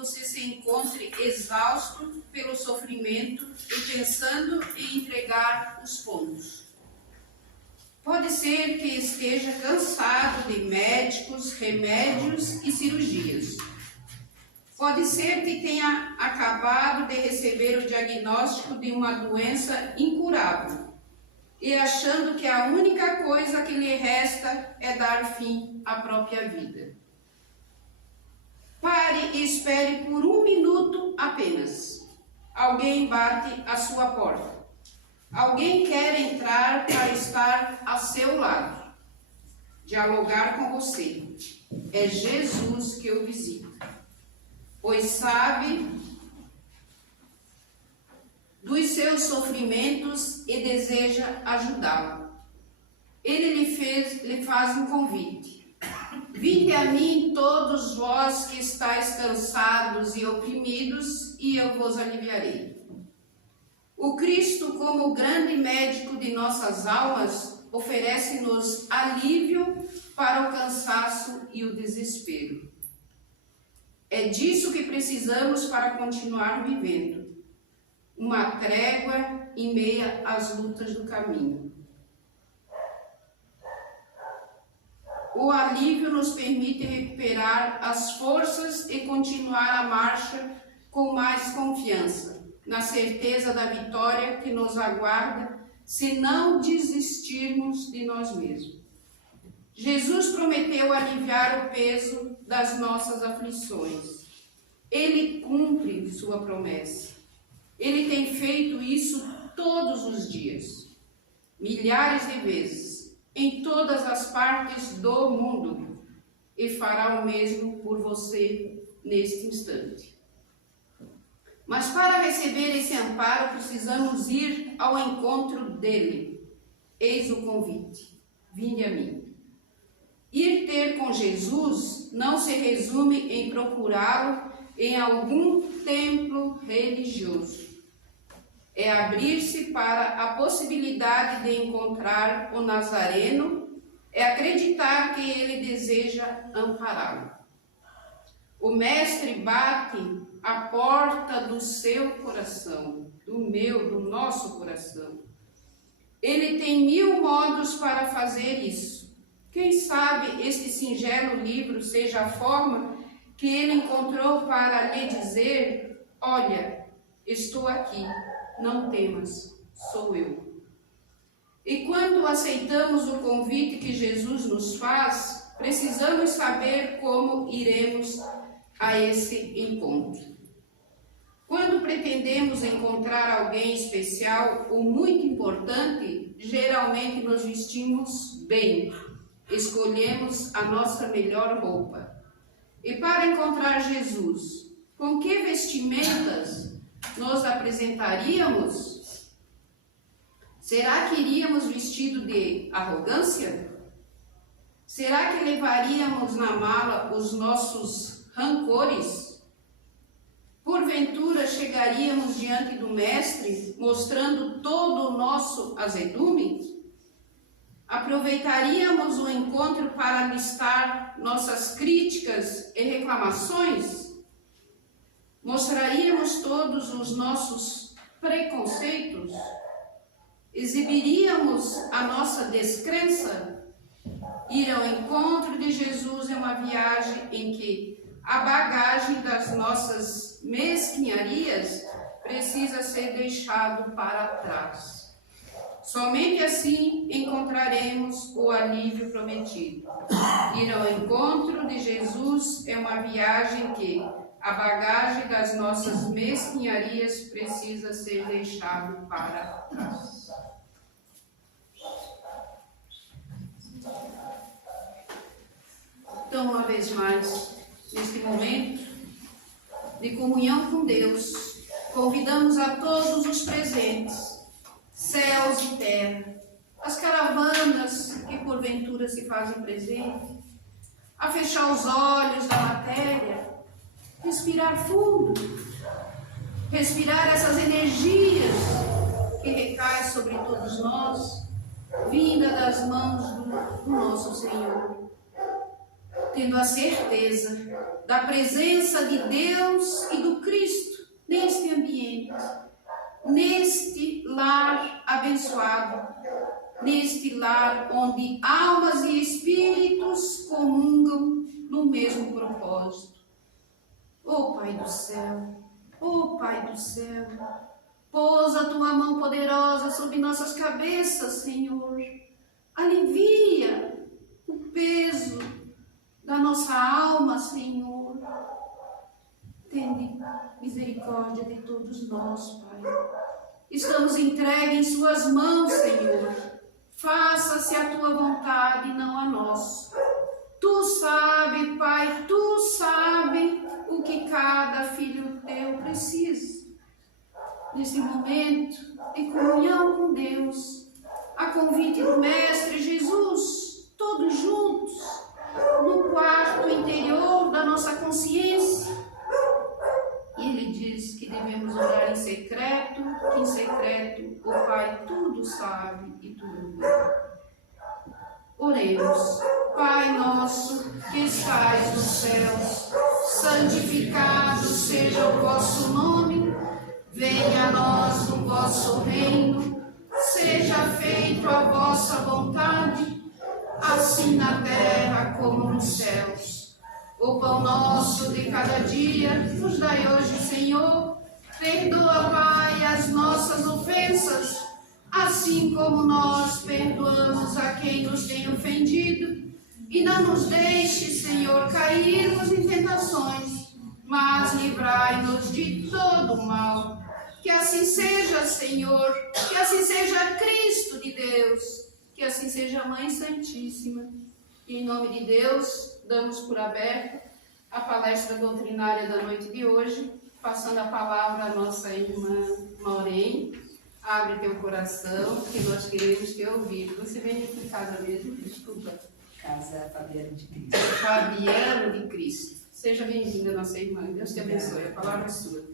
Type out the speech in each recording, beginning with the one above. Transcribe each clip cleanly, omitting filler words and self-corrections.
você se encontre exausto pelo sofrimento e pensando em entregar os pontos. Pode ser que esteja cansado de médicos, remédios e cirurgias. Pode ser que tenha acabado de receber o diagnóstico de uma doença incurável e achando que a única coisa que lhe resta é dar fim à própria vida. Pare e espere por 1 minuto apenas. Alguém bate à sua porta. Alguém quer entrar para estar ao seu lado, dialogar com você. É Jesus que o visita, pois sabe dos seus sofrimentos e deseja ajudá-lo. Ele lhe faz um convite. Vinde a mim todos vós que estáis cansados e oprimidos, e eu vos aliviarei. O Cristo, como grande médico de nossas almas, oferece-nos alívio para o cansaço e o desespero. É disso que precisamos para continuar vivendo. Uma trégua em meio às lutas do caminho. O alívio nos permite recuperar as forças e continuar a marcha com mais confiança, na certeza da vitória que nos aguarda se não desistirmos de nós mesmos. Jesus prometeu aliviar o peso das nossas aflições. Ele cumpre sua promessa. Ele tem feito isso todos os dias, milhares de vezes, em todas as partes do mundo, e fará o mesmo por você neste instante. Mas para receber esse amparo, precisamos ir ao encontro dele. Eis o convite: vinde a mim. Ir ter com Jesus não se resume em procurá-lo em algum templo religioso. É abrir-se para a possibilidade de encontrar o Nazareno, é acreditar que ele deseja ampará-lo. O Mestre bate a porta do seu coração, do nosso coração. Ele tem 1000 modos para fazer isso. Quem sabe este singelo livro seja a forma que ele encontrou para lhe dizer: olha, estou aqui, não temas, sou eu. E quando aceitamos o convite que Jesus nos faz, precisamos saber como iremos a esse encontro. Quando pretendemos encontrar alguém especial ou muito importante, geralmente nos vestimos bem, escolhemos a nossa melhor roupa. E para encontrar Jesus, com que vestimentas nos apresentaríamos? Será que iríamos vestido de arrogância? Será que levaríamos na mala os nossos rancores? Porventura chegaríamos diante do Mestre mostrando todo o nosso azedume? Aproveitaríamos o encontro para listar nossas críticas e reclamações? Mostraríamos todos os nossos preconceitos? Exibiríamos a nossa descrença? Ir ao encontro de Jesus é uma viagem em que a bagagem das nossas mesquinharias precisa ser deixado para trás. Somente assim encontraremos o alívio prometido. Ir ao encontro de Jesus é uma viagem que a bagagem das nossas mesquinharias precisa ser deixado para trás. Então, uma vez mais, neste momento de comunhão com Deus, convidamos a todos os presentes, céus e terra, as caravanas que porventura se fazem presente, a fechar os olhos da matéria, respirar fundo, respirar essas energias que recaem sobre todos nós, vinda das mãos do nosso Senhor. tendo a certeza da presença de Deus e do Cristo neste ambiente, neste lar abençoado, neste lar onde almas e espíritos comungam no mesmo propósito. Ó Pai do céu, ó Pai do céu, pousa a tua mão poderosa sobre nossas cabeças, Senhor. Alivia o peso da nossa alma, Senhor. Tende misericórdia de todos nós, Pai. Estamos entregues em suas mãos, Senhor. Faça-se a tua vontade e não a nossa. Tu sabe, Pai, tu sabe o que cada filho teu precisa. Nesse momento de comunhão com Deus, a convite do Mestre Jesus, todos juntos, no quarto interior da nossa consciência. E ele diz que devemos orar em secreto, que em secreto o Pai tudo sabe e tudo vê. Oremos. Pai nosso que estais nos céus, santificado seja o vosso nome, venha a nós o vosso reino, seja feita a vossa vontade, assim na terra como nos céus. O pão nosso de cada dia nos dai hoje, Senhor. Perdoa, Pai, as nossas ofensas, assim como nós perdoamos a quem nos tem ofendido. E não nos deixe, Senhor, cairmos em tentações, mas livrai-nos de todo o mal. Que assim seja, Senhor, que assim seja Cristo de Deus, que assim seja a Mãe Santíssima. E em nome de Deus, damos por aberta a palestra doutrinária da noite de hoje, passando a palavra à nossa irmã Maureen. Abre teu coração, que nós queremos te ouvir. Você vem de casa mesmo? Desculpa. Casa Fabiano de Cristo. Fabiano de Cristo. Seja bem-vinda, nossa irmã. Deus te abençoe. A palavra é sua.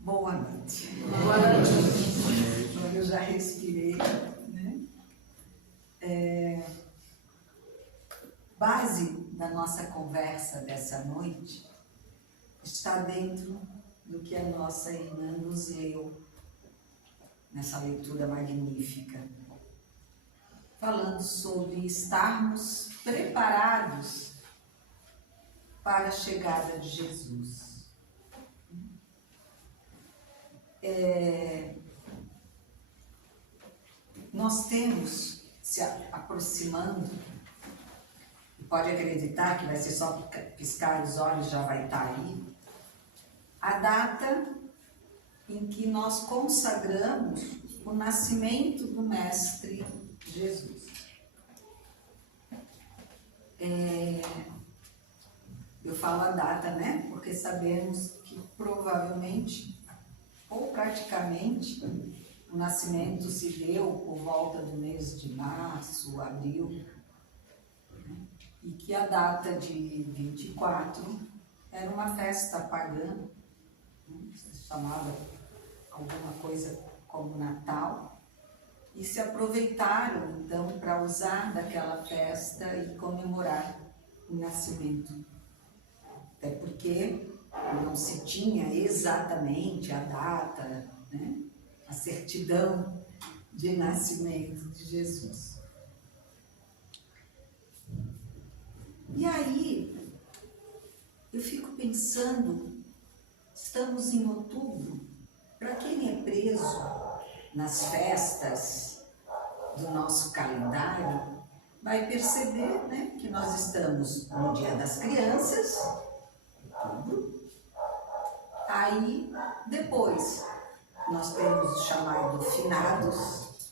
Boa noite. Boa noite. Eu já respirei, né? Base da nossa conversa dessa noite está dentro do que a nossa irmã nos leu nessa leitura magnífica, falando sobre estarmos preparados para a chegada de Jesus. Nós temos, se aproximando, e pode acreditar que vai ser só piscar os olhos, já vai estar aí, a data em que nós consagramos o nascimento do Mestre Jesus. Eu falo a data, né? Porque sabemos que provavelmente ou praticamente o nascimento se deu por volta do mês de março, abril, né? E que a data de 24 era uma festa pagã, né? Se chamava alguma coisa como Natal, e se aproveitaram então para usar daquela festa e comemorar o nascimento. Até porque não se tinha exatamente a data, né? A certidão de nascimento de Jesus. E aí, eu fico pensando, estamos em outubro, para quem é preso nas festas do nosso calendário, vai perceber, né, que nós estamos no Dia das Crianças, outubro. Aí, depois, nós temos o chamado Finados,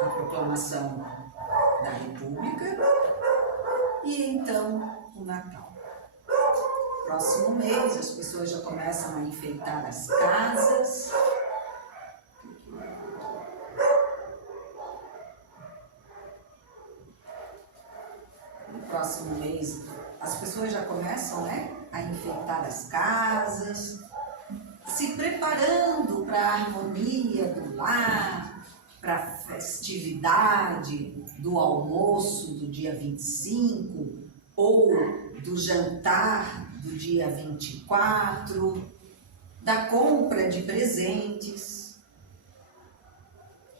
a proclamação da República, e então o Natal. Próximo mês, as pessoas já começam a enfeitar as casas. começam, né, a enfeitar as casas, se preparando para a harmonia do lar, para a festividade do almoço do dia 25 ou do jantar do dia 24, da compra de presentes.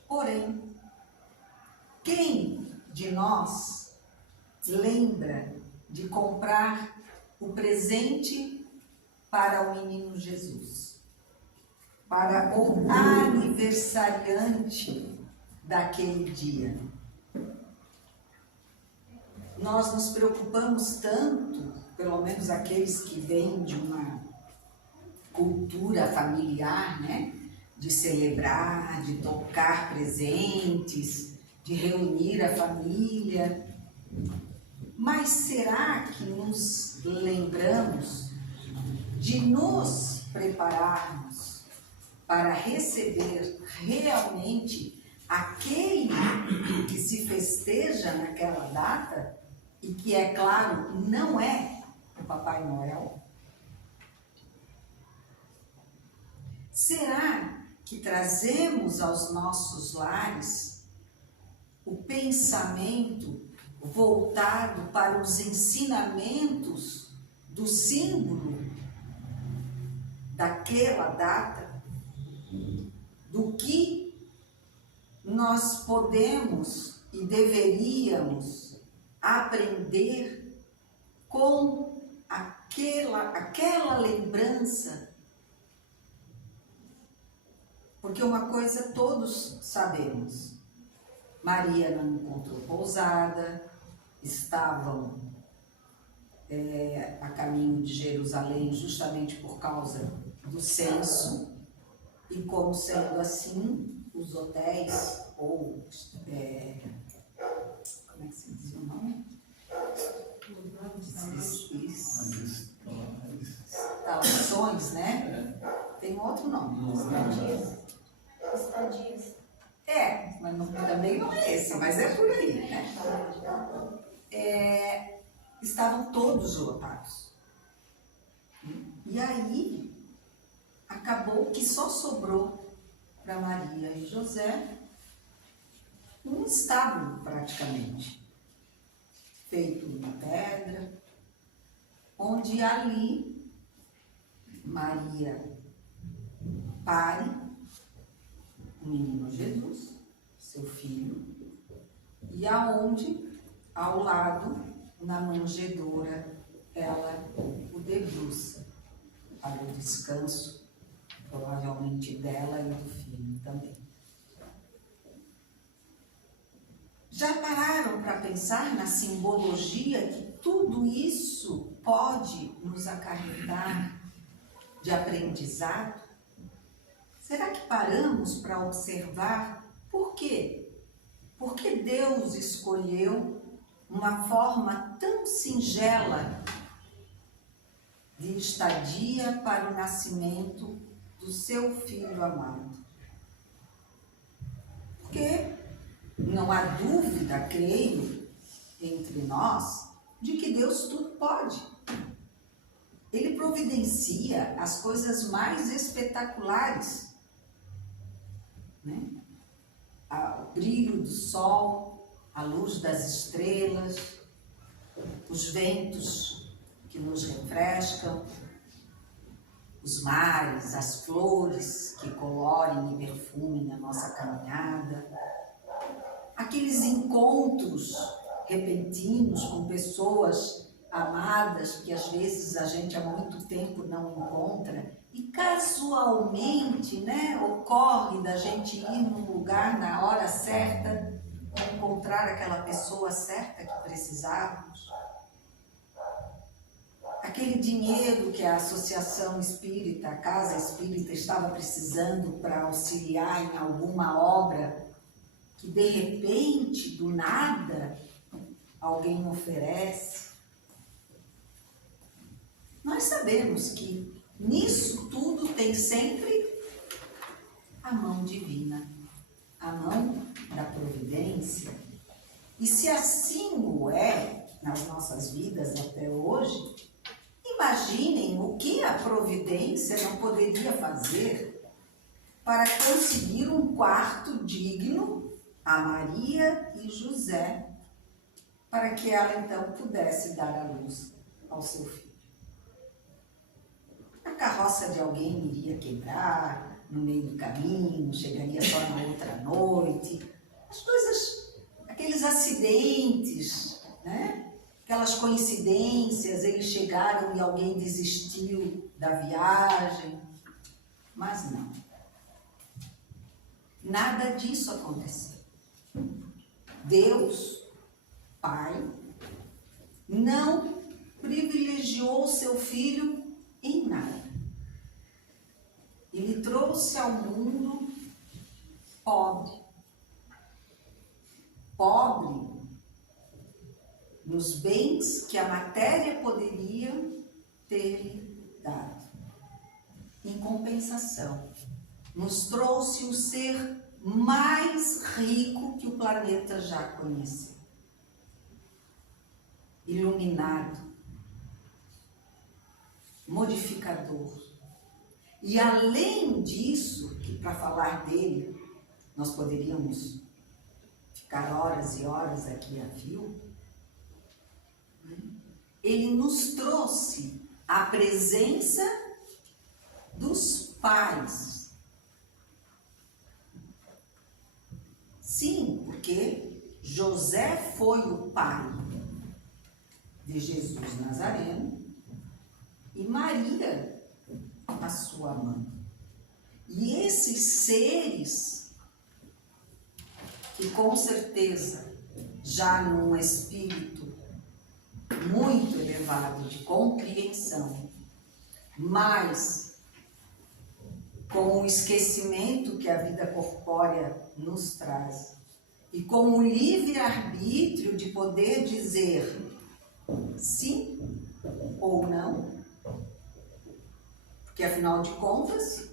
Porém, quem de nós lembra de comprar o presente para o menino Jesus, para o aniversariante daquele dia? Nós nos preocupamos tanto, pelo menos aqueles que vêm de uma cultura familiar, né? De celebrar, de tocar presentes, de reunir a família. Mas será que nos lembramos de nos prepararmos para receber realmente aquele que se festeja naquela data e que, é claro, não é o Papai Noel? Será que trazemos aos nossos lares o pensamento voltado para os ensinamentos do símbolo daquela data, do que nós podemos e deveríamos aprender com aquela lembrança? Porque uma coisa todos sabemos: Maria não encontrou pousada, estavam a caminho de Jerusalém justamente por causa do censo, e como sendo assim, os hotéis, ou como é que se diz o nome? Instalações, né? Tem outro nome. Estadias. Mas também não é esse, mas é por aí, né? Estavam todos lotados. E aí, acabou que só sobrou para Maria e José um estábulo, praticamente, feito de pedra, onde ali Maria pare o menino Jesus, seu filho, e aonde, ao lado, na manjedoura, ela o debruça para o descanso, provavelmente dela e do filho também. Já pararam para pensar na simbologia que tudo isso pode nos acarretar de aprendizado? Será que paramos para observar por quê? Porque Deus escolheu uma forma tão singela de estadia para o nascimento do seu Filho amado. Porque não há dúvida, creio, entre nós, de que Deus tudo pode. Ele providencia as coisas mais espetaculares, né? O brilho do sol, a luz das estrelas, os ventos que nos refrescam, os mares, as flores que colorem e perfumem a nossa caminhada, aqueles encontros repentinos com pessoas amadas que às vezes a gente há muito tempo não encontra e casualmente, né, ocorre da gente ir num lugar na hora certa, encontrar aquela pessoa certa que precisávamos. Aquele dinheiro que a Associação Espírita, a Casa Espírita estava precisando para auxiliar em alguma obra que de repente, do nada, alguém oferece. Nós sabemos que nisso tudo tem sempre a mão divina, a mão da providência. E se assim o é nas nossas vidas até hoje, imaginem o que a providência não poderia fazer para conseguir um quarto digno a Maria e José, para que ela então pudesse dar à luz ao seu filho. A carroça de alguém iria quebrar no meio do caminho, chegaria só na outra noite. As coisas, aqueles acidentes, né? Aquelas coincidências, eles chegaram e alguém desistiu da viagem. Mas não. Nada disso aconteceu. Deus, Pai, não privilegiou seu filho em nada. Ele trouxe ao mundo pobre. Pobre nos bens que a matéria poderia ter dado. Em compensação, nos trouxe o ser mais rico que o planeta já conheceu. Iluminado, modificador. E além disso, que para falar dele, nós poderíamos ficar horas e horas aqui a fio, ele nos trouxe a presença dos pais. Sim, porque José foi o pai de Jesus Nazareno e Maria a sua mãe. E esses seres, que com certeza, já num espírito muito elevado de compreensão, mas com o esquecimento que a vida corpórea nos traz, e com o livre-arbítrio de poder dizer sim ou não, porque afinal de contas,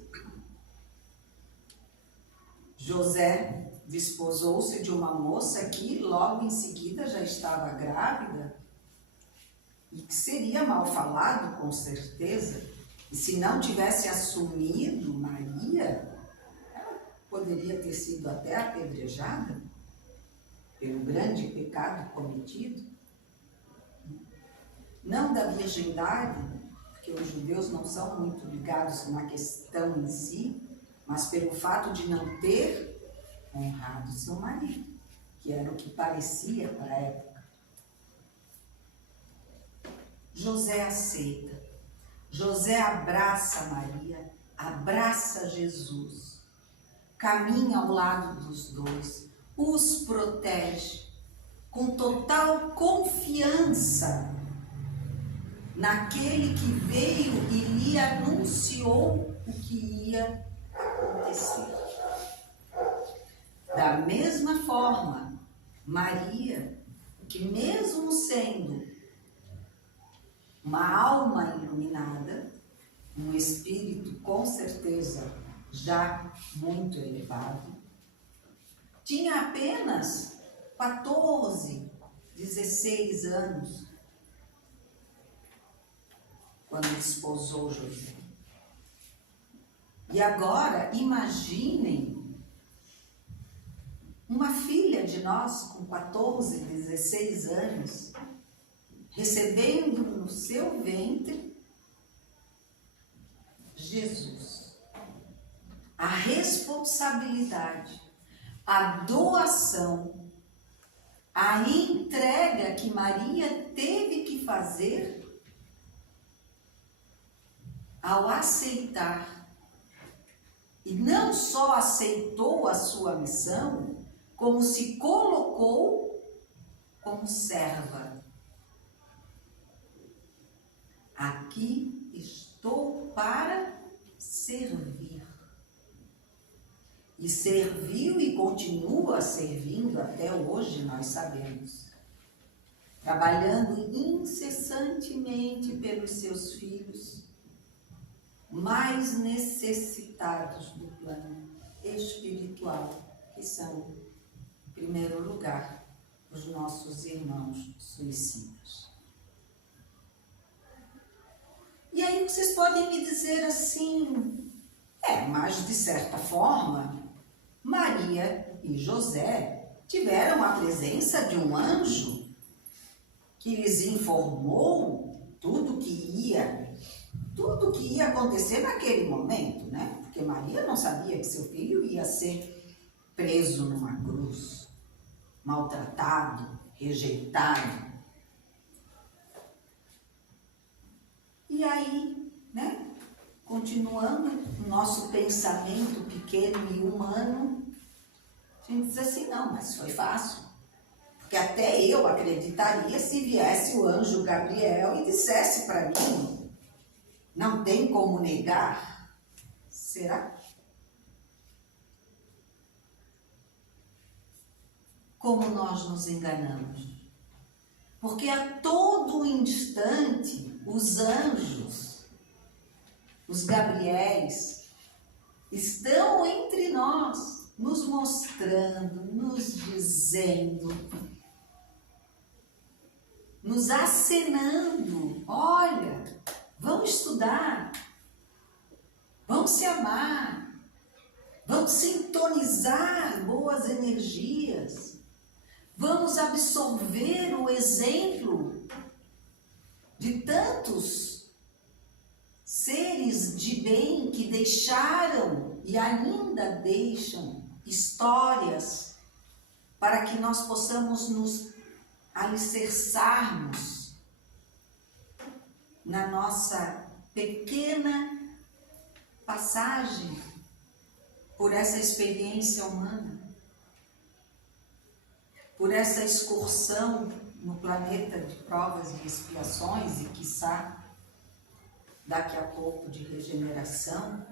José desposou-se de uma moça que logo em seguida já estava grávida e que seria mal falado, com certeza, e se não tivesse assumido Maria, ela poderia ter sido até apedrejada pelo grande pecado cometido. Não da virgindade, porque os judeus não são muito ligados na questão em si, mas pelo fato de não ter honrado seu marido, que era o que parecia para a época. José aceita. José abraça Maria, abraça Jesus, caminha ao lado dos dois, os protege com total confiança naquele que veio e lhe anunciou o que ia acontecer. Da mesma forma, Maria, que mesmo sendo uma alma iluminada, um espírito com certeza já muito elevado, tinha apenas 14, 16 anos quando desposou José. E agora, imaginem uma filha de nós com 14, 16 anos, recebendo no seu ventre Jesus. A responsabilidade, a doação, a entrega que Maria teve que fazer ao aceitar. E não só aceitou a sua missão, como se colocou como serva. Aqui estou para servir. E serviu e continua servindo até hoje, nós sabemos. Trabalhando incessantemente pelos seus filhos, mais necessitados do plano espiritual, que são, em primeiro lugar, os nossos irmãos suicidas. vocês podem me dizer assim, mas de certa forma, Maria e José tiveram a presença de um anjo que lhes informou tudo que ia acontecer naquele momento, né? Porque Maria não sabia que seu filho ia ser preso numa cruz, maltratado, rejeitado. E aí, né? Continuando o nosso pensamento pequeno e humano, a gente diz assim, não, mas foi fácil. Porque até eu acreditaria se viesse o anjo Gabriel e dissesse para mim, não tem como negar. Será? Como nós nos enganamos? Porque a todo instante os anjos, os Gabriéis, estão entre nós, nos mostrando, nos dizendo, nos acenando, olha, vão estudar, vão se amar, vão sintonizar boas energias, vamos absorver o exemplo de tantos seres de bem que deixaram e ainda deixam histórias para que nós possamos nos alicerçarmos na nossa pequena passagem por essa experiência humana, por essa excursão no planeta de provas e expiações e, quiçá, daqui a pouco de regeneração.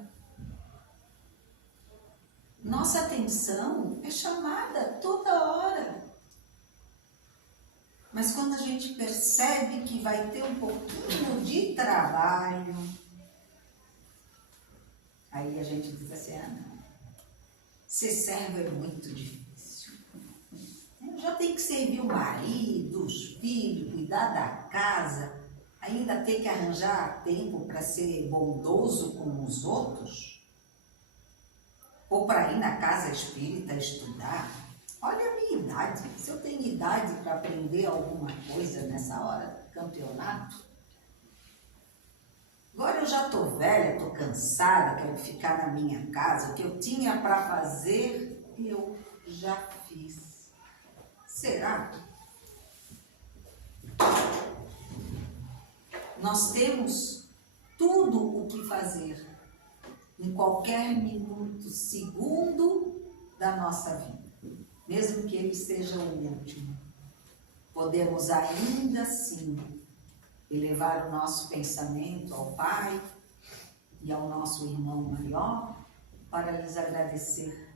Nossa atenção é chamada toda hora. Mas quando a gente percebe que vai ter um pouquinho de trabalho, aí a gente diz assim, não, ser servo é muito difícil. Eu já tenho que servir o marido, os filhos, cuidar da casa, ainda ter que arranjar tempo para ser bondoso com os outros, ou para ir na casa espírita estudar. Olha a minha idade, se eu tenho idade para aprender alguma coisa nessa hora do campeonato. Agora eu já estou velha, estou cansada, quero ficar na minha casa. O que eu tinha para fazer, eu já fiz. Será? Nós temos tudo o que fazer em qualquer minuto, segundo da nossa vida. Mesmo que ele seja o último, podemos ainda assim elevar o nosso pensamento ao Pai e ao nosso irmão maior para lhes agradecer.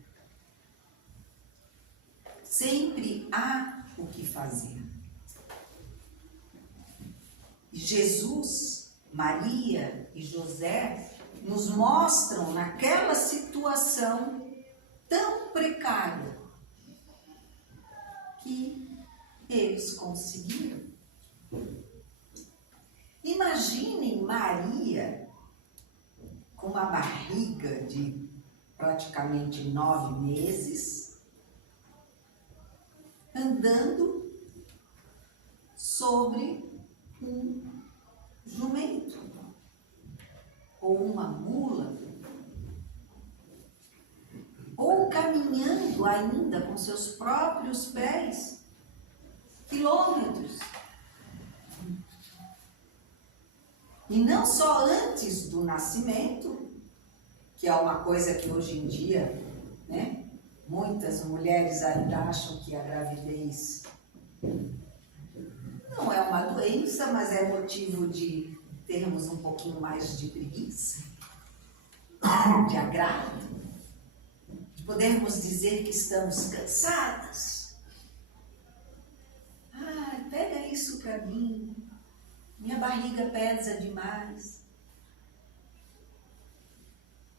Sempre há o que fazer. Jesus, Maria e José nos mostram naquela situação tão precária que eles conseguiram. Imaginem Maria com uma barriga de praticamente 9 meses, andando sobre um jumento ou uma mula, ou caminhando ainda com seus próprios pés, quilômetros. E não só antes do nascimento, que é uma coisa que hoje em dia, né, muitas mulheres ainda acham que a gravidez não é uma doença, mas é motivo de termos um pouquinho mais de preguiça, de agrado, de podermos dizer que estamos cansadas. Ah, pega isso para mim, minha barriga pesa demais.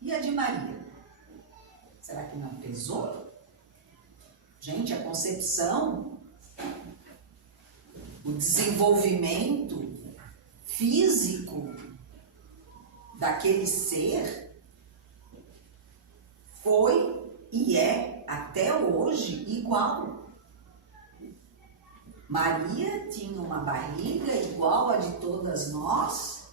E a de Maria? Será que não pesou? Gente, a concepção, o desenvolvimento físico daquele ser foi e é até hoje igual. Maria tinha uma barriga igual a de todas nós.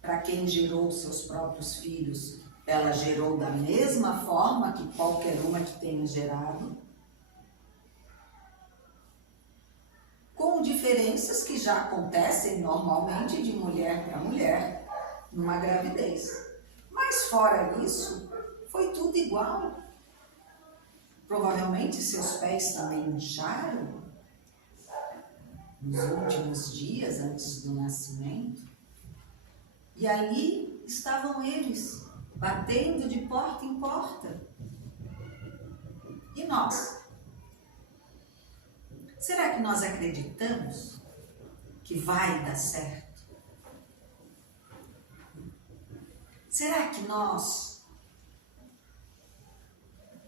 Para quem gerou seus próprios filhos, ela gerou da mesma forma que qualquer uma que tenha gerado, com diferenças que já acontecem normalmente de mulher para mulher numa gravidez. Mas fora isso, foi tudo igual. Provavelmente seus pés também incharam nos últimos dias antes do nascimento. E ali estavam eles, batendo de porta em porta. E nós? Será que nós acreditamos que vai dar certo? Será que nós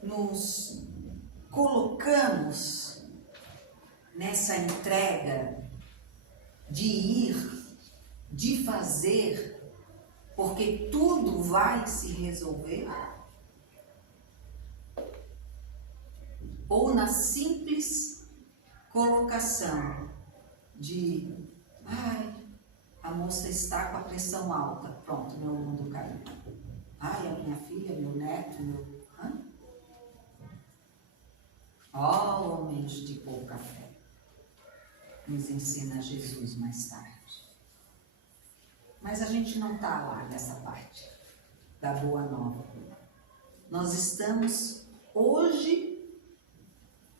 nos colocamos nessa entrega de ir, de fazer, porque tudo vai se resolver? Ou na simples colocação de a moça está com a pressão alta, pronto, meu mundo caiu. A minha filha, meu neto, homens de pouca fé, nos ensina Jesus mais tarde. Mas a gente não está lá nessa parte da boa nova. Nós estamos hoje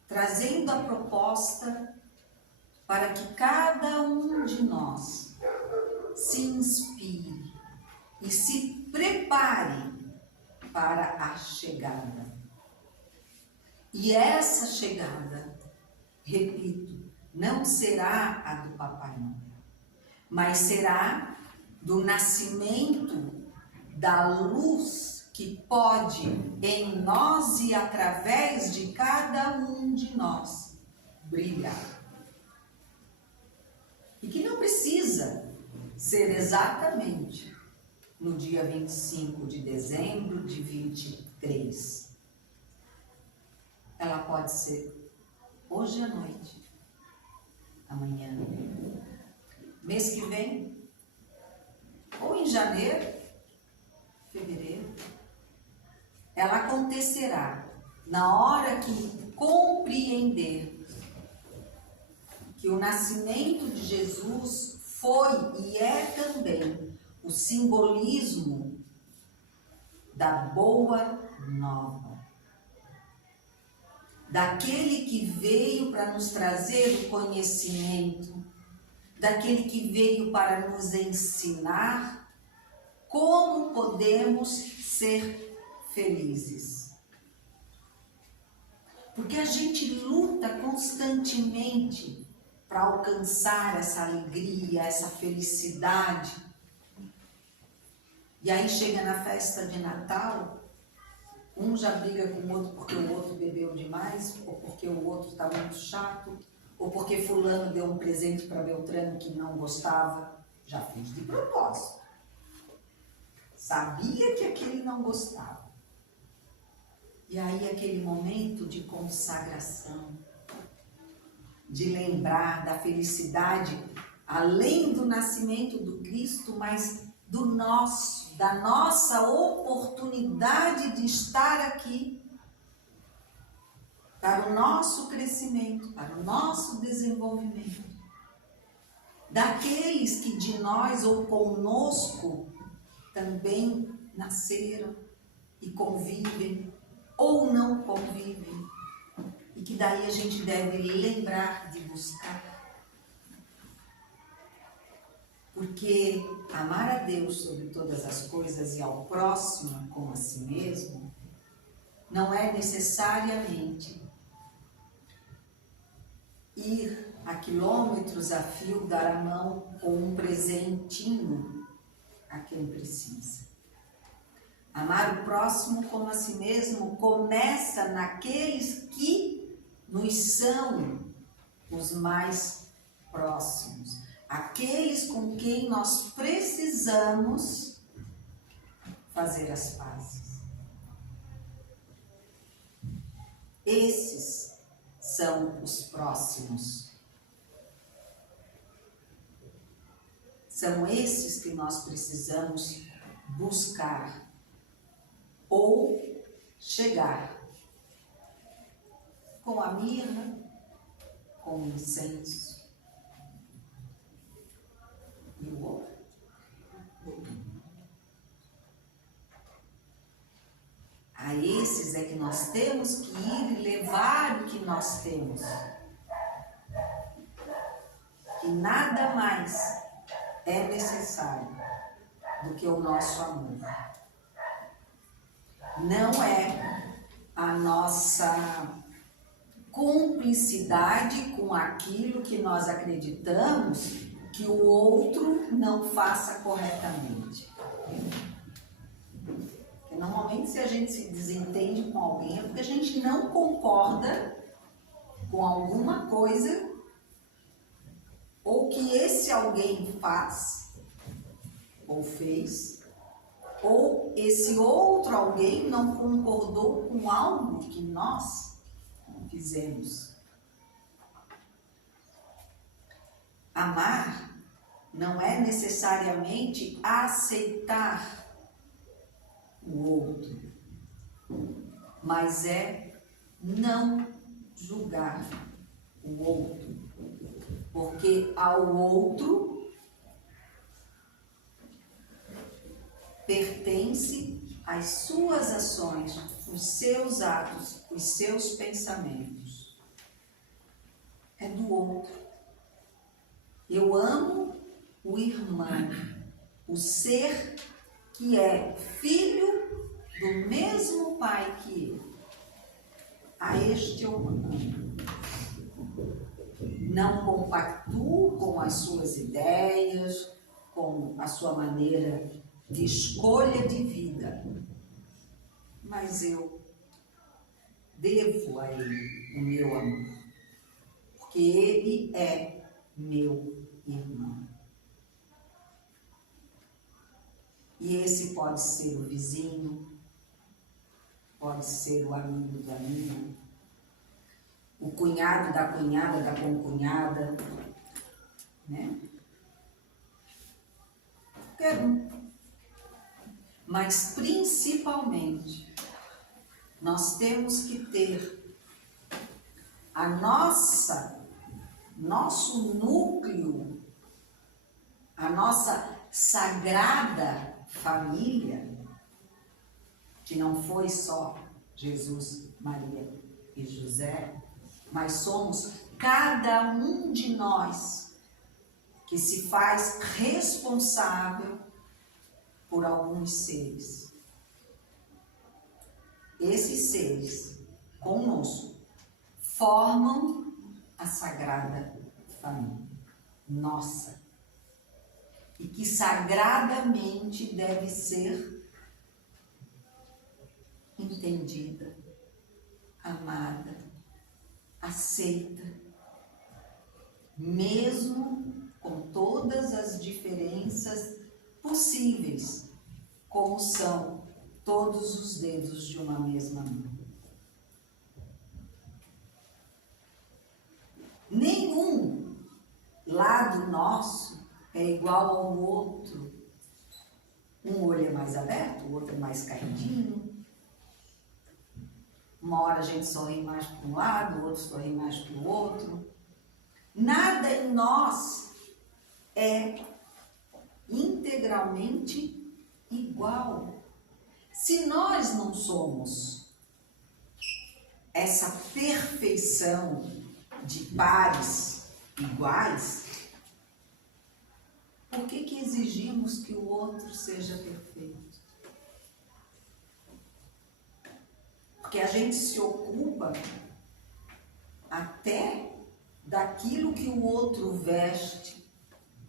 trazendo a proposta para que cada um de nós se inspire e se prepare para a chegada. E essa chegada, repito, não será a do Papai Noel, mas será do nascimento da luz que pode em nós e através de cada um de nós brilhar. E que não precisa ser exatamente no dia 25 de dezembro de 23. Ela pode ser hoje à noite, amanhã, mês que vem, ou em janeiro, fevereiro. Ela acontecerá na hora que compreender que o nascimento de Jesus foi e é também o simbolismo da boa nova, daquele que veio para nos trazer o conhecimento, daquele que veio para nos ensinar como podemos ser felizes. Porque a gente luta constantemente para alcançar essa alegria, essa felicidade. E aí chega na festa de Natal, um já briga com o outro porque o outro bebeu demais, ou porque o outro está muito chato, ou porque fulano deu um presente para Beltrano que não gostava. Já fez de propósito. Sabia que aquele não gostava. E aí aquele momento de consagração, de lembrar da felicidade, além do nascimento do Cristo, mas da nossa oportunidade de estar aqui, para o nosso crescimento, para o nosso desenvolvimento, daqueles que de nós ou conosco também nasceram e convivem ou não convivem, e que daí a gente deve lembrar de buscar. Porque amar a Deus sobre todas as coisas e ao próximo como a si mesmo não é necessariamente ir a quilômetros a fio, dar a mão ou um presentinho a quem precisa. Amar o próximo como a si mesmo começa naqueles que nos são os mais próximos, aqueles com quem nós precisamos fazer as pazes. Esses são os próximos. São esses que nós precisamos buscar ou chegar com a mirra, com o incenso e o ouro. A esses é que nós temos que ir e levar o que nós temos. Que nada mais é necessário do que o nosso amor. Não é a nossa cumplicidade com aquilo que nós acreditamos que o outro não faça corretamente. Porque normalmente, se a gente se desentende com alguém, é porque a gente não concorda com alguma coisa ou que esse alguém faz ou fez, ou esse outro alguém não concordou com algo que nós fizemos. Amar não é necessariamente aceitar o outro, mas é não julgar o outro, porque ao outro pertence às suas ações, os seus atos, os seus pensamentos. É do outro. Eu amo o irmão, o ser que é filho do mesmo pai que eu. A este eu amo. Não compactuo com as suas ideias, com a sua maneira de escolha de vida, mas eu devo a ele o meu amor, porque ele é meu irmão. E esse pode ser o vizinho, pode ser o amigo da amiga, o cunhado da cunhada, da concunhada, né? Qualquer um. Mas principalmente, nós temos que ter nosso núcleo, a nossa sagrada família, que não foi só Jesus, Maria e José, mas somos cada um de nós que se faz responsável por alguns seres. Esses seres, conosco, formam a sagrada família, nossa, e que sagradamente deve ser entendida, amada, aceita, mesmo com todas as diferenças possíveis, como são todos os dedos de uma mesma mão. Nenhum lado nosso é igual ao outro. Um olho é mais aberto, o outro é mais caidinho. Uma hora a gente sorri mais para um lado, o outro sorri mais para o outro. Nada em nós é integralmente igual. Se nós não somos essa perfeição de pares iguais, por que exigimos que o outro seja perfeito? Porque a gente se ocupa até daquilo que o outro veste,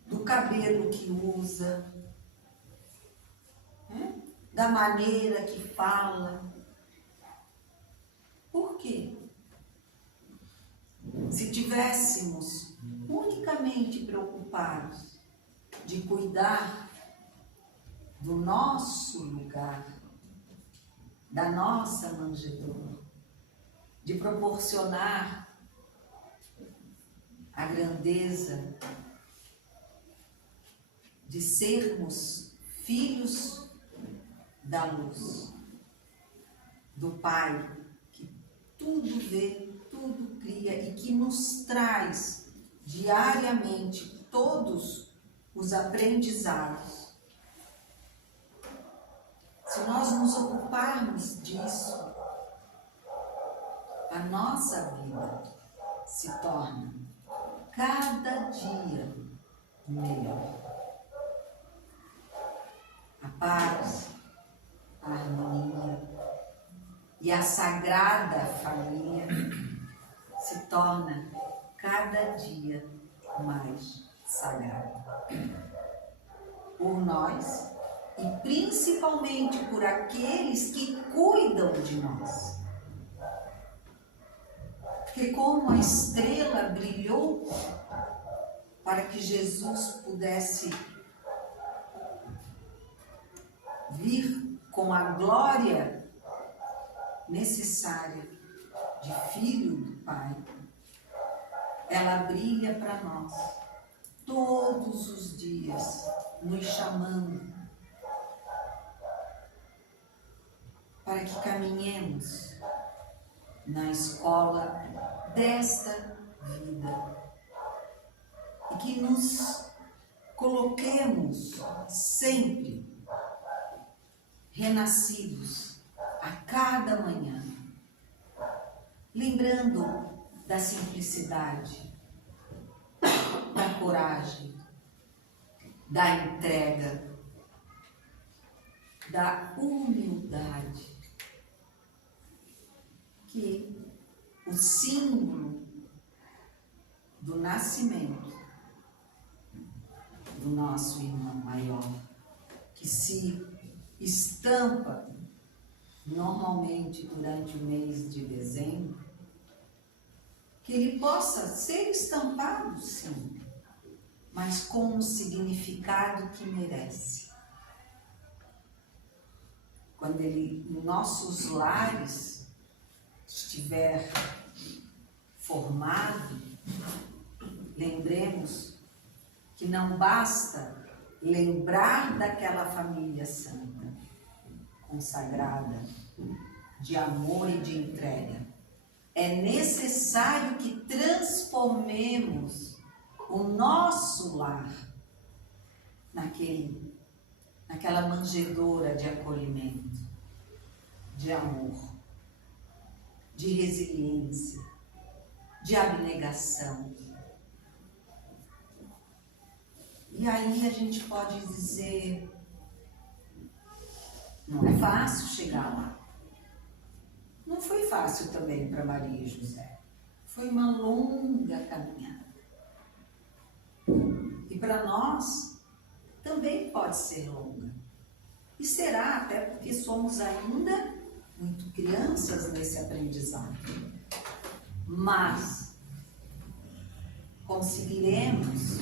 do cabelo que usa, né? Da maneira que fala. Por quê? Se tivéssemos unicamente preocupados de cuidar do nosso lugar, da nossa manjedoura, de proporcionar a grandeza de sermos filhos da luz, do Pai, que tudo vê, tudo cria e que nos traz diariamente todos os aprendizados. Se nós nos ocuparmos disso, a nossa vida se torna cada dia melhor. A paz, a harmonia e a sagrada família se torna cada dia mais sagrada. Por nós e principalmente por aqueles que cuidam de nós. Porque como a estrela brilhou para que Jesus pudesse vir com a glória necessária de filho do Pai, ela brilha para nós todos os dias, nos chamando para que caminhemos na escola desta vida e que nos coloquemos sempre renascidos a cada manhã, lembrando da simplicidade, da coragem, da entrega, da humildade, que o símbolo do nascimento do nosso irmão maior, que se estampa normalmente durante o mês de dezembro, que ele possa ser estampado, sim, mas com o significado que merece. Quando ele, em nossos lares, estiver formado, lembremos que não basta lembrar daquela família santa, consagrada, de amor e de entrega. É necessário que transformemos o nosso lar naquela manjedoura de acolhimento, de amor, de resiliência, de abnegação. E aí a gente pode dizer, não é fácil chegar lá. Não foi fácil também para Maria e José. Foi uma longa caminhada. E para nós também pode ser longa. E será, até porque somos ainda muito crianças nesse aprendizado. Mas conseguiremos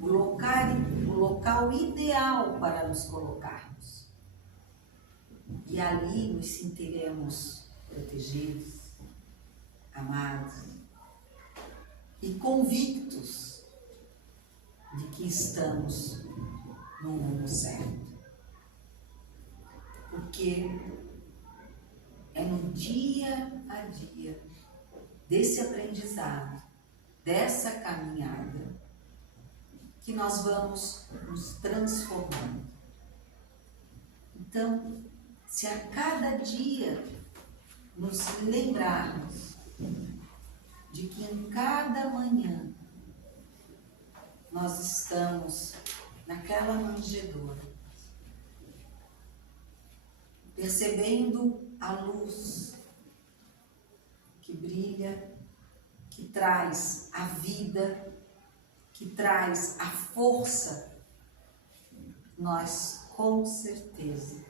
o local ideal para nos colocarmos. E ali nos sentiremos protegidos, amados e convictos de que estamos no rumo certo. Porque é no dia a dia desse aprendizado, dessa caminhada, que nós vamos nos transformando. Então, se a cada dia nos lembrarmos de que em cada manhã nós estamos naquela manjedoura, percebendo a luz que brilha, que traz a vida, que traz a força, nós com certeza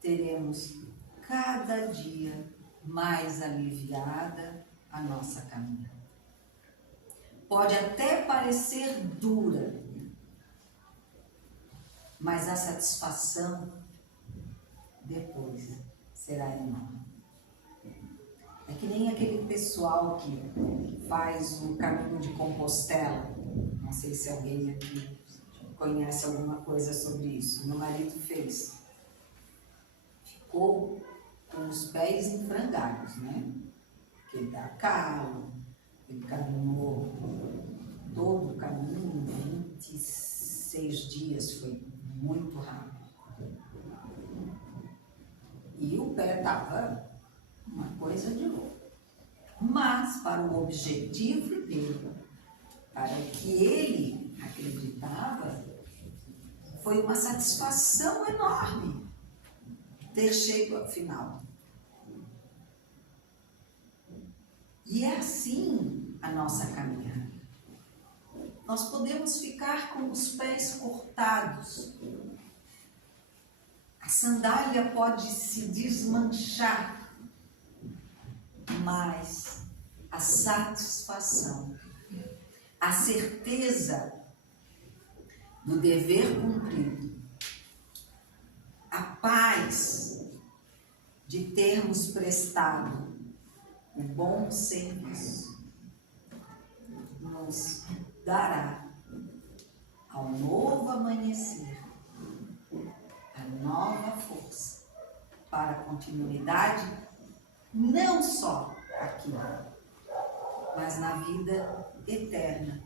teremos cada dia mais aliviada a nossa caminhada. pode até parecer dura, mas a satisfação depois será enorme. É que nem aquele pessoal que faz o caminho de Compostela. Não sei se alguém aqui conhece alguma coisa sobre isso. Meu marido fez. Ficou com os pés em frangalhos, né? Porque ele dá calo, ele caminhou todo o caminho, 26 dias, foi muito rápido. E o pé estava uma coisa de louco. Mas, para o objetivo dele, para o que ele acreditava, foi uma satisfação enorme ter chegado ao final. E é assim a nossa caminhada. Nós podemos ficar com os pés cortados. A sandália pode se desmanchar, mas a satisfação, a certeza do dever cumprido, a paz de termos prestado o bom serviço, nos dará ao novo amanhecer a nova força para a continuidade, não só aqui, mas na vida eterna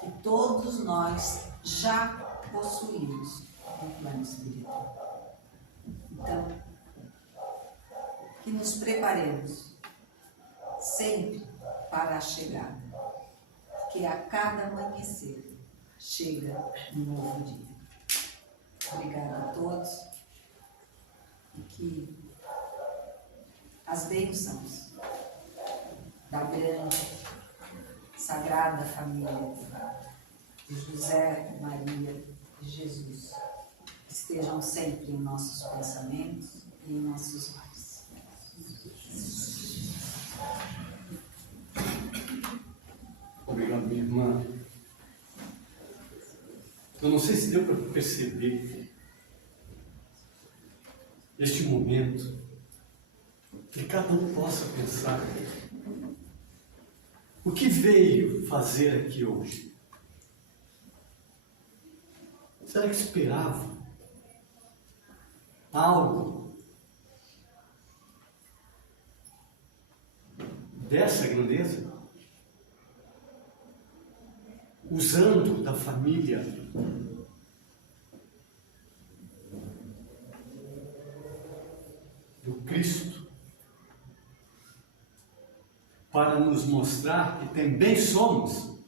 que todos nós já possuímos no plano espiritual. Então, que nos preparemos sempre para a chegada, porque a cada amanhecer chega um novo dia. Obrigada a todos e que as bênçãos da grande, sagrada família de José, Maria e Jesus estejam sempre em nossos pensamentos e em nossos lares. Obrigado, minha irmã. Eu não sei se deu para perceber este momento, que cada um possa pensar o que veio fazer aqui hoje. Será que esperava algo dessa grandeza? Usando da família do Cristo para nos mostrar que também somos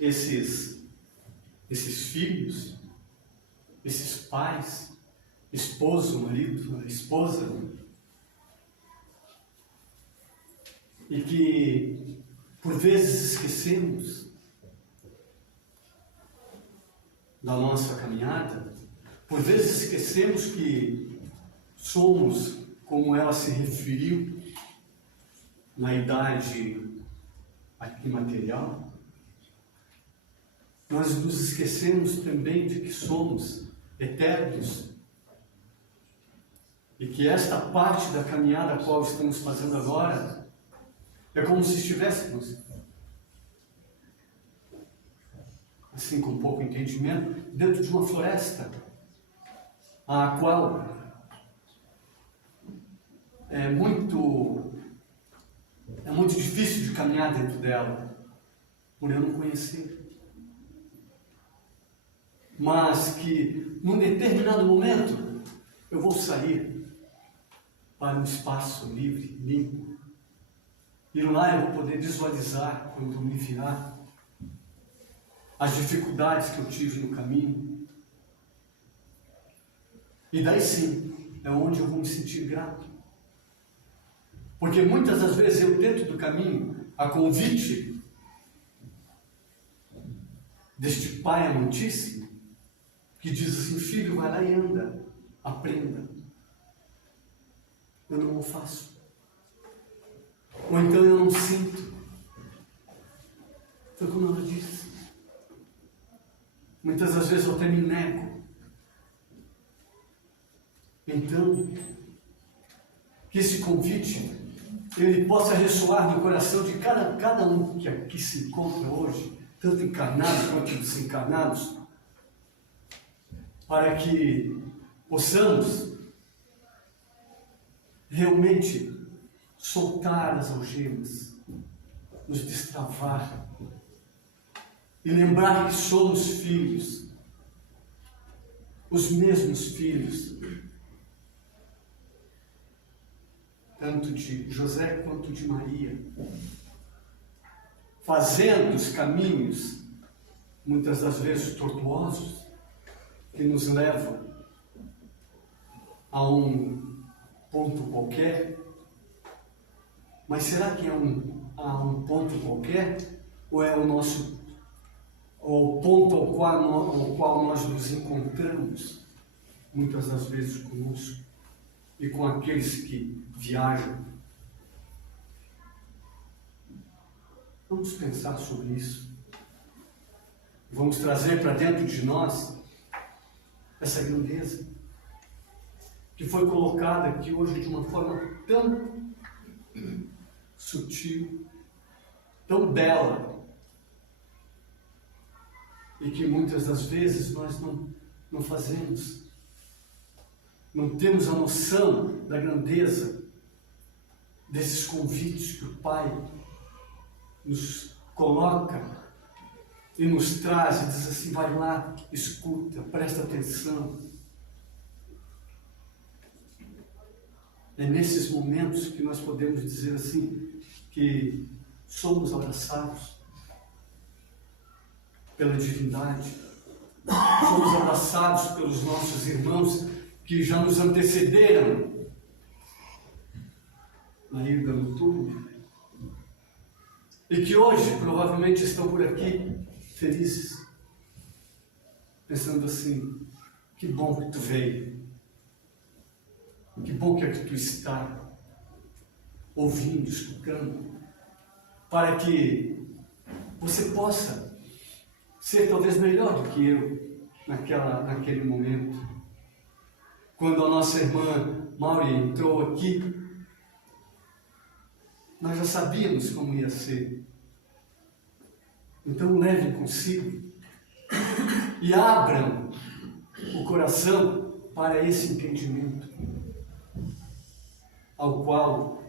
esses filhos, esses pais, esposo, marido, esposa, e que por vezes esquecemos da nossa caminhada, por vezes esquecemos que somos, como ela se referiu, na idade aqui material. Nós nos esquecemos também de que somos eternos e que esta parte da caminhada a qual estamos fazendo agora é como se estivéssemos, assim com pouco entendimento, dentro de uma floresta, a qual é muito difícil de caminhar dentro dela, por eu não conhecer. Mas que, num determinado momento, eu vou sair para um espaço livre, limpo. E lá eu vou poder visualizar, quando me virar, as dificuldades que eu tive no caminho. E daí sim, é onde eu vou me sentir grato. Porque muitas das vezes eu dentro do caminho, a convite deste Pai amantíssimo, que diz assim: filho, vai lá e anda, aprenda. Eu não o faço. Ou então eu não sinto. Foi como ela disse. Muitas das vezes eu até me nego. Então, que esse convite, ele possa ressoar no coração de cada um que aqui se encontra hoje, tanto encarnados quanto desencarnados, para que possamos realmente soltar as algemas, nos destravar e lembrar que somos filhos, os mesmos filhos, tanto de José quanto de Maria, fazendo os caminhos, muitas das vezes tortuosos, que nos levam a um ponto qualquer. Mas será que é a um ponto qualquer? Ou é o ponto ao qual nós nos encontramos, muitas das vezes conosco e com aqueles que viajam? Vamos pensar sobre isso. Vamos trazer para dentro de nós essa grandeza que foi colocada aqui hoje de uma forma tão sutil, tão bela, e que muitas das vezes nós não fazemos, não temos a noção da grandeza desses convites que o Pai nos coloca e nos traz e diz assim: vai lá, escuta, presta atenção. É nesses momentos que nós podemos dizer assim, que somos abraçados pela divindade, somos abraçados pelos nossos irmãos que já nos antecederam na ida no túmulo e que hoje provavelmente estão por aqui felizes, pensando assim: que bom que tu veio, que bom que aqui tu está, ouvindo, escutando, para que você possa ser talvez melhor do que eu naquele momento. Quando a nossa irmã Mauri entrou aqui, nós já sabíamos como ia ser. Então levem consigo e abram o coração para esse entendimento, ao qual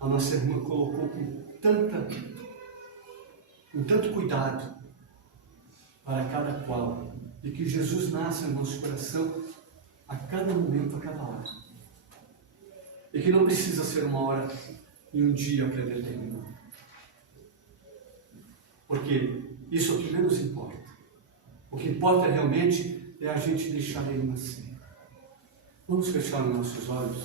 a nossa irmã colocou com tanto cuidado para cada qual, e que Jesus nasça no nosso coração a cada momento, a cada hora, e que não precisa ser uma hora e um dia predeterminado, porque isso é o que menos importa. O que importa realmente é a gente deixar ele nascer. Vamos fechar os nossos olhos,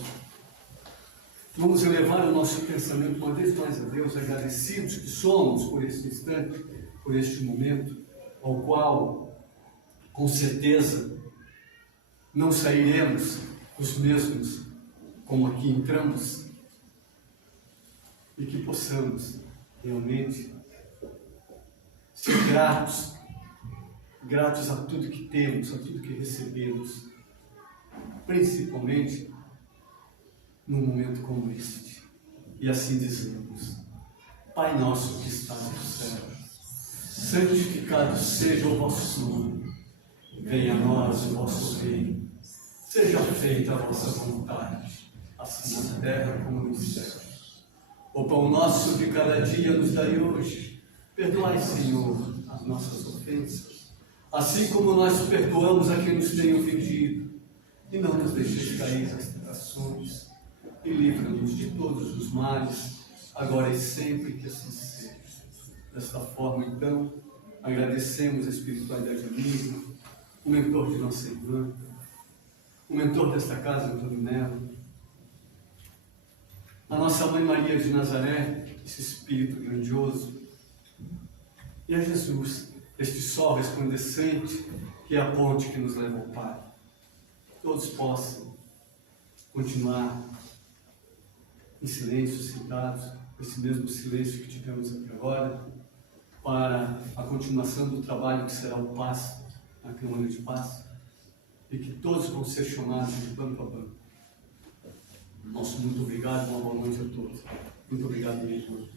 vamos elevar o nosso pensamento uma vez mais a Deus, agradecidos que somos por esse instante, por este momento, ao qual, com certeza, não sairemos os mesmos como aqui entramos, e que possamos realmente ser gratos a tudo que temos, a tudo que recebemos, principalmente num momento como este. E assim dizemos: Pai nosso que estás no céu, santificado seja o vosso nome, venha a nós o vosso reino, seja feita a vossa vontade, assim na terra como no céu. O pão nosso de cada dia nos dai hoje. Perdoai, Senhor, as nossas ofensas, assim como nós perdoamos a quem nos tem ofendido. E não nos deixeis cair nas tentações, e livra-nos de todos os males, agora e sempre, que assim seja. Desta forma, então, agradecemos a espiritualidade amiga, o mentor de nossa irmã, o mentor desta casa, Antônio Melo, a nossa Mãe Maria de Nazaré, esse Espírito grandioso, e a Jesus, este sol resplandecente, que é a ponte que nos leva ao Pai. Todos possam continuar em silêncio, sentados, esse mesmo silêncio que tivemos aqui agora, para a continuação do trabalho que será o Paz, a Câmara de Paz, e que todos vão ser chamados de banco a banco. Nosso muito obrigado, uma boa noite a todos. Muito obrigado mesmo.